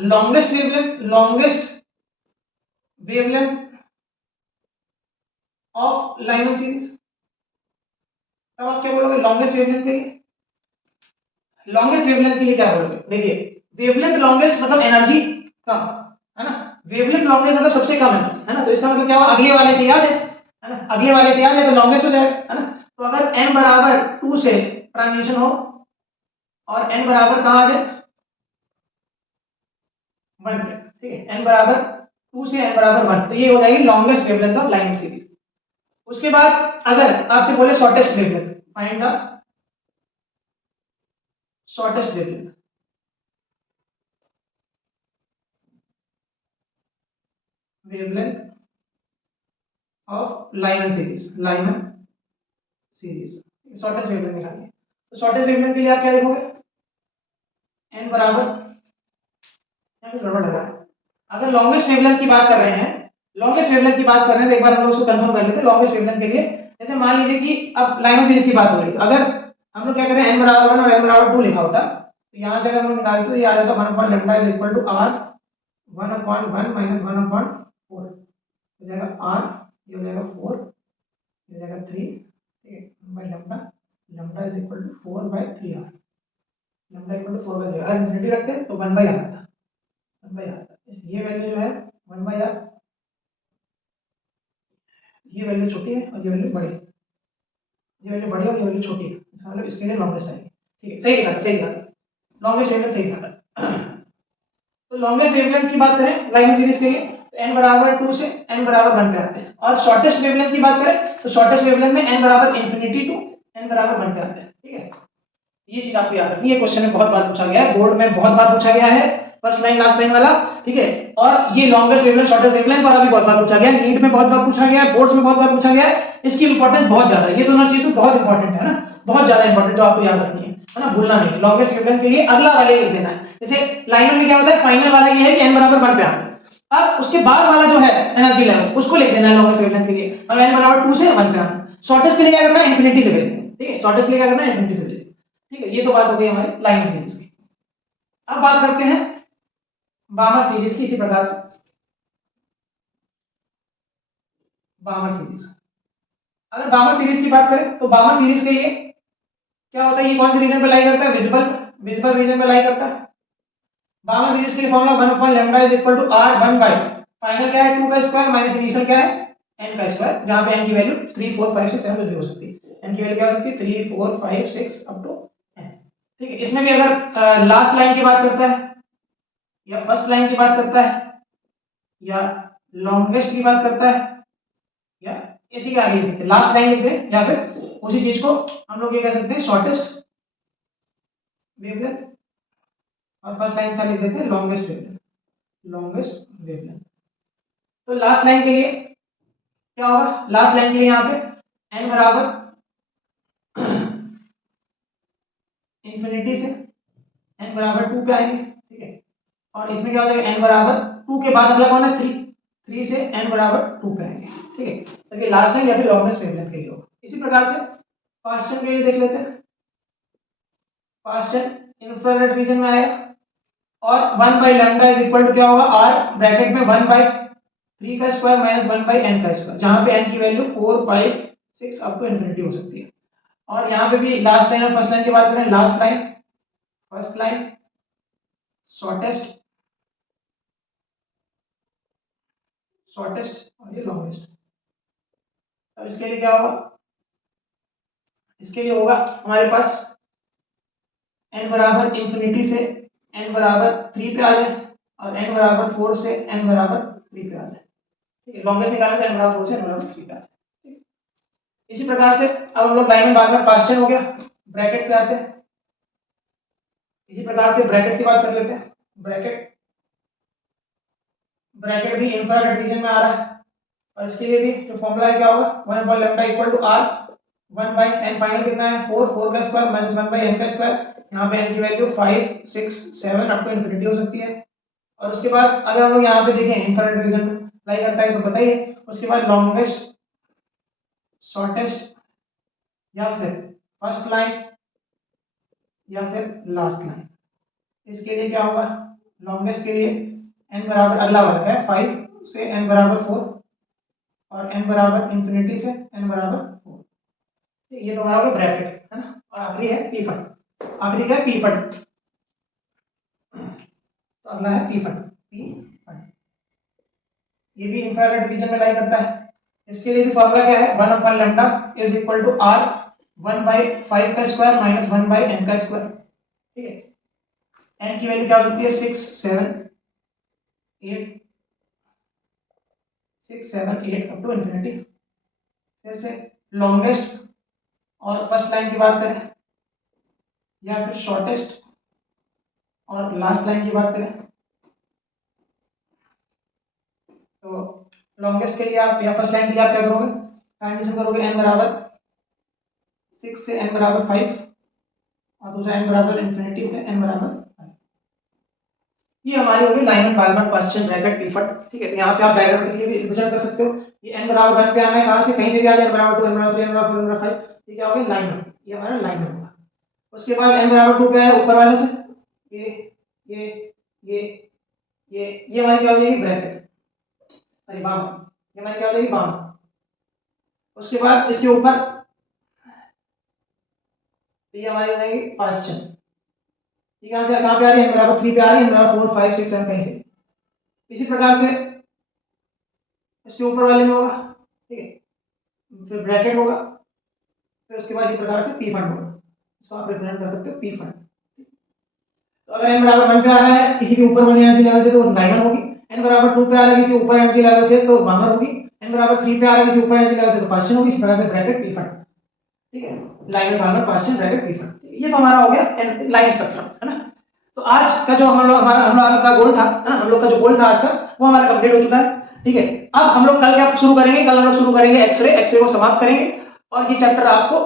longest wavelength of Lionel series, तब आप क्या बोलोगे लॉन्गेस्ट वेवलेंथ के लिए? लॉन्गेस्ट वेवलेंथ के लिए क्या बोलोगे? देखिए वेवलेंथ लॉन्गेस्ट मतलब एनर्जी कम, है ना, वेवलेंथ लॉन्गेस्ट मतलब सबसे कम एनर्जी, है ना, तो इसका मतलब क्या हुआ, अगले वाले से याद है ना, अगले वाले से याद है तो लॉन्गेस्ट हो जाएगा, है ना। तो अगर n बराबर 2 से ट्रांजिशन हो और n बराबर कहां आ जाए 1 पे, ठीक है, n बराबर 2 से n बराबर 1, तो ये हो जाएगी longest wavelength of line series. उसके बाद अगर आपसे बोले shortest wavelength, find the shortest wavelength, of liner series shortest wavelength निकालिए। तो शॉर्टेस्ट वेवलेंथ के लिए आप क्या देखोगे, n बराबर, यहाँ पे गड़बड़ लगा है, अगर लॉन्गेस्ट वेवलेंथ की बात कर रहे हैं, लॉन्गेस्ट वेवलेंथ की बात कर रहे हैं तो एक बार हम लोग उसको कंफर्म कर लेते हैं। लॉन्गेस्ट वेवलेंथ के लिए जैसे मान लीजिए कि अब लाइनर सीरीज की बात हो रही है, तो अगर हम लोग क्या करें n बराबर 1 और n बराबर 2 लिखा होता, तो यहाँ से अगर हम लोग निकालते तो ये आ जाता 1/λ is equal to r 1/1 minus 1/4 हो जाएगा r, ये हो जाएगा 4, ये हो जाएगा 3, ठीक है, by lambda, lambda is equal to 4/3r, lambda equal to 4/3, अगर इन्फिनिटी रखते हैं तो 1/r आता, 1/r आता, ये वैल्यू जो है 1/r, ये वैल्यू छोटी है और ये वैल्यू बड़ी है, ये वैल्यू बड़ी है और ये वैल्यू छोटी है, इसका मतलब इसके लिए लॉन्गेस्ट आएगी, ठीक है, सही लिखा, सही लिखा, लॉन्गेस्ट वेवलेंथ सही लिखा। तो लॉन्गेस्ट वेवलेंथ की बात करें लाइनर सीरीज के लिए तो n बराबर 2 से n बराबर 1 पे आते हैं, और शॉर्टेस्ट वेवलेंथ की बात करें तो शॉर्टेस्ट वेवलेंथ में n बराबर इन्फिनिटी टू n बराबर 1 पे आते हैं, ठीक है। ये चीज आपको याद रखनी है, क्वेश्चन में बहुत बार पूछा गया है, बोर्ड में बहुत बार पूछा गया है, फर्स्ट लाइन लास्ट लाइन वाला, ठीक है। और ये लॉन्गेस्ट वेवलेंथ शॉर्टेस्ट वेवलेंथ वाला भी बहुत बार पूछा गया है, नीट में बहुत बार पूछा गया है, बोर्ड्स में बहुत बार पूछा गया है, इसकी इंपॉर्टेंस बहुत ज्यादा है, ये दोनों चीज तो बहुत इंपॉर्टेंट है ना, बहुत ज्यादा इंपॉर्टेंट, जो आपको याद रखनी है ना, भूलना नहीं। लॉन्गेस्ट वेवलेंथ के लिए अगला वाले लिख देना है, जैसे लाइनर में क्या होता है, फाइनल वाला ये है कि n बराबर 1 पे आता है, अब उसके बाद वाला जो है एनर्जी लेवल उसको लिख देना है लॉन्गेस्ट वेवलेंथ के लिए, और n बराबर 2 से 1 पे आना है। शॉर्टेस्ट के लिए क्या करना है, इंफिनिटी से भेजना है, ठीक है, शॉर्टेस्ट के लिए क्या करना है, इंफिनिटी से भेजना, ठीक है। ये तो बात हो गई हमारी लाइनर सीरीज की। अब बात करते हैं बामर सीरीज की, इसी प्रकार से बामर सीरीज, अगर बामर सीरीज की बात करें तो बामर सीरीज के लिए क्या होता है, ये कौन से रीजन पे लाई करता है, विजिबल रीजन पे लाई करता है। बामर सीरीज के लिए formula 1/λ is equal to r 1 by final क्या है 2 का स्क्वायर माइनस इनिशियल क्या है n का स्क्वायर, जहां पे n की वैल्यू 3 4 5 6 7 कुछ भी हो सकती है, n की वैल्यू क्या हो सकती है 3 4 5 6 अप टू n, ठीक है। इसमें भी अगर लास्ट लाइन की बात करता है या फर्स्ट लाइन की बात करता है या लॉन्गेस्ट की बात करता है या इसी के आगे लिखते हैं लास्ट लाइन लिखते हैं, या फिर उसी चीज को हम लोग ये कह सकते हैं शॉर्टेस्ट वेवलेंथ, और फर्स्ट लाइन से लिख देते हैं लॉन्गेस्ट वेवलेंथ। तो लास्ट लाइन के लिए क्या होगा, लास्ट लाइन के लिए यहाँ पे n बराबर इंफिनिटी से n बराबर 2 पे आएंगे, ठीक है, और इसमें क्या हो जाएगा n बराबर 2 के बाद अगला कौन है 3 से n बराबर 2 पे आएंगे, ठीक है, तो ये लास्ट लाइन या फिर लॉन्गेस्ट वेवलेंथ के लिए होगा। इसी प्रकार से फास्ट चेन के लिए देख लेते हैं, फास्ट चेन इंफ्रारेड रीजन में आएगा और 1/λ इज इक्वल टू क्या होगा r ब्रैकेट में 1/3 का स्क्वायर माइनस 1/n का स्क्वायर, जहां पे n की वैल्यू 4 5 6 अप टू इंफिनिटी हो सकती है। और यहाँ पे भी लास्ट लाइन और फर्स्ट लाइन की बात करें, last line first line shortest और ये लॉन्गेस्ट। अब इसके लिए क्या होगा, इसके लिए होगा हमारे पास n बराबर इंफिनिटी से n बराबर 3 पे आ जाए और n बराबर 4 से n बराबर 3 पे आ जाए, ठीक है, लॉन्गेस्ट निकालने से n बराबर 4 से n बराबर 3 पे आ जाए। इसी प्रकार से अब हम लोग लाइन में बार बार फास्ट चेन हो गया, ब्रैकेट पे आते हैं, इसी प्रकार से ब्रैकेट की बात कर लेते हैं। ब्रैकेट भी इंफ्रारेड रीजन में आ रहा है और इसके लिए भी जो फॉर्मूला है क्या होगा 1/λ equal to r 1/n, final कितना है 4 4 का स्क्वायर माइनस 1/n का स्क्वायर, यहाँ पे n की वैल्यू 5 6 7 अप टू इंफिनिटी हो सकती है। और उसके बाद अगर हम लोग यहाँ पे देखें इंफ्रारेड रीजन में अप्लाई करता है तो बताइए। उसके बाद लॉन्गेस्ट, शॉर्टेस्ट, या फिर फर्स्ट लाइन, या फिर लास्ट लाइन। इसके लिए क्या होगा, लॉन्गेस्ट के लिए n बराबर अगला वर्ग है 5 से n बराबर 4 और n बराबर इंफिनिटी से n बराबर 4। ये तो हमारा हो गया ब्रैकेट है ना। और आखिरी है पी फंड, आखिरी क्या है पी फंड, तो अगला है पी फंड, पी फंड। ये भी इंफ्रारेड डिवीजन में लाई करता है। इसके लिए भी फॉर्मूला क्या है, 1 upon lambda is equal to r 1/5 का स्क्वायर माइनस 1/n का स्क्वायर। ठीक है, n की वैल्यू क्या हो सकती है 6 7 8 6 7 8 अप टू इंफिनिटी। फिर से लॉन्गेस्ट और फर्स्ट लाइन की बात करें, या फिर शॉर्टेस्ट और लास्ट लाइन की बात करें, तो लॉन्गेस्ट के लिए आप या फर्स्ट लाइन के लिए आप क्या करोगे, ट्रांजिशन करोगे n बराबर 6 से n बराबर 5 और दूसरा n बराबर इंफिनिटी से n बराबर 5। ये हमारी होगी Lyman Balmer question bracket Pfund. ठीक है, तो यहाँ पे आप डायग्राम के लिए भी रिप्रेजेंट कर सकते हो। ये n बराबर 1 पे आना है, कहां से, कहीं से भी आ जाए, n बराबर 2 n बराबर 3 n बराबर 4 n बराबर 5। ये क्या हो गया लाइनमैन, ये हमारा लाइनमैन होगा। उसके बाद n बराबर 2 पे है ऊपर वाले से, ये ये ये हमारी क्या हो जाएगी ब्रैकेट, अरे बाम, ये हमारी क्या हो जाएगी बाम। उसके बाद इसके ऊपर तो ये हमारी हो जाएगी क्वेश्चन। ठीक है, कहां पे आ रही है, n बराबर 3 पे आ रही है, n बराबर 4 5 6 7 कहीं से। इसी प्रकार से इसके ऊपर वाले में होगा, ठीक है, फिर ब्रैकेट होगा, फिर उसके बाद इसी प्रकार से पी फंड होगा। इसको आप रिप्रेजेंट कर सकते हो पी फंड। तो अगर n बराबर 1 पे आ रहा है किसी के ऊपर वाली एनर्जी लेवल से तो डायमंड होगी, n बराबर 2 पे आ रहा है किसी ऊपर एनर्जी लेवल से तो बामर होगी, n बराबर 3 पे आ रहा है किसी ऊपर एनर्जी लेवल से तो क्वेश्चन होगी। इस प्रकार से ब्रैकेट पी फंड। ठीक है, line बामर question bracket P fund. ये तो हमारा हो गया लाइन स्पेक्ट्रम है ना। तो आज का जो हमारा का गोल था ना, हम लोग का जो गोल था आज का वो हमारा कंप्लीट हो चुका है। ठीक है, अब हम लोग कल क्या शुरू करेंगे, कल हम लोग शुरू करेंगे एक्सरे को समाप्त करेंगे और ये चैप्टर आपको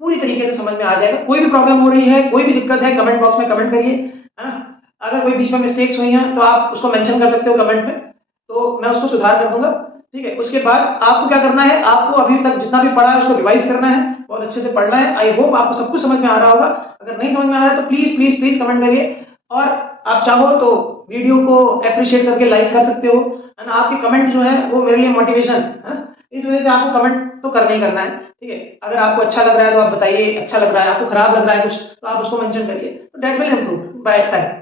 पूरी तरीके से समझ में आ जाएगा। कोई भी प्रॉब्लम हो रही है, कोई भी दिक्कत है, कमेंट बॉक्स में कमेंट करिए है ना। अगर कोई बीच में मिस्टेक्स हुई हैं तो आप उसको मेंशन कर सकते हो कमेंट में, तो मैं उसको सुधार कर दूंगा। ठीक है, उसके बाद आपको क्या करना है, आपको अभी तक जितना भी पढ़ा है उसको रिवाइज करना है, बहुत अच्छे से पढ़ना है। आई होप आपको सब कुछ समझ में आ रहा होगा। अगर नहीं समझ में आ रहा है तो प्लीज प्लीज प्लीज कमेंट करिए, और आप चाहो तो वीडियो को अप्रिशिएट करके लाइक कर सकते हो है ना। आपके कमेंट जो है वो मेरे लिए मोटिवेशन है, इस वजह से आपको कमेंट तो करना ही करना है। ठीक है, अगर आपको अच्छा लग रहा है तो आप बताइए अच्छा लग रहा है, आपको खराब लग रहा है कुछ तो आप उसको मेंशन करिए, तो that will improve by time.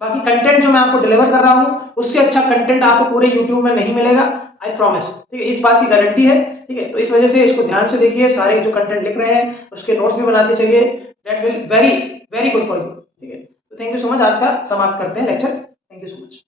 बाकी कंटेंट जो मैं आपको डिलीवर कर रहा हूं उससे अच्छा कंटेंट आपको पूरे YouTube में नहीं मिलेगा, आई प्रॉमिस। ठीक है, इस बात की गारंटी है। ठीक है, तो इस वजह से इसको ध्यान से देखिए, सारे जो कंटेंट लिख रहे हैं उसके नोट्स भी बनाते चलिए, that will very very good for you. ठीक है, तो थैंक यू सो मच। आज का समाप्त करते हैं lecture. Thank you so much.